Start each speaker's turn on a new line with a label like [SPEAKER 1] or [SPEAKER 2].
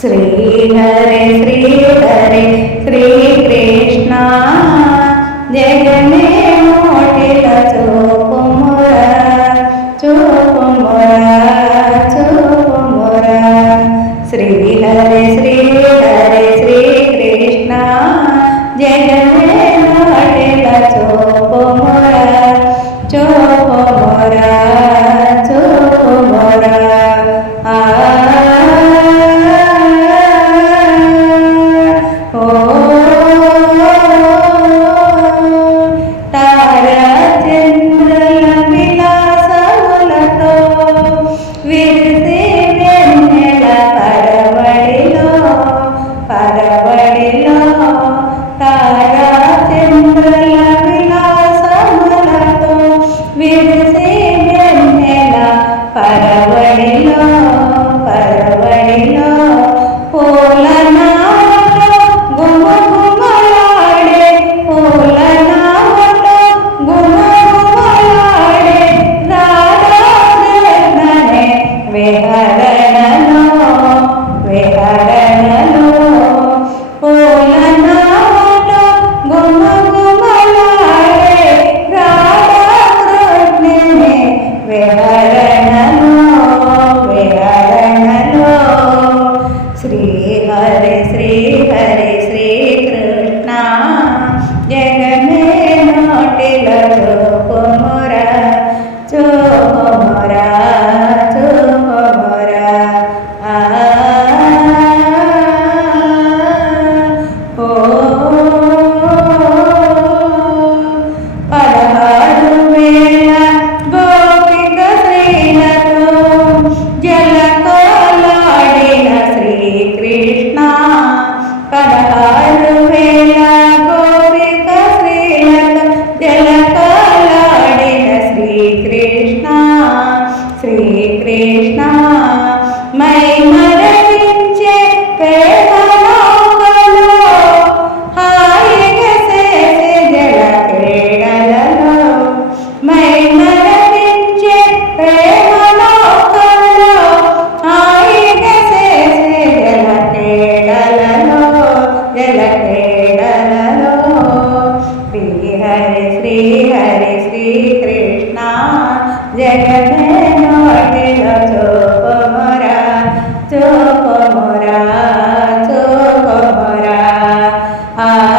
[SPEAKER 1] श्रीहरे श्रीहरे श्रीकृष्ण जगमे मोटिल चोपुमुरा चोपुमुरा चोपुमुरा श्रीहरे श्रीहरे श्रीकृष्ण जगमे मोटिल चोपुमुरा चोपुमुरा चोपुमुरा आ dejará para Shri हरे श्री कृष्णा जगत नोटिल चोप मोरा चोप मोरा चोप मोरा आ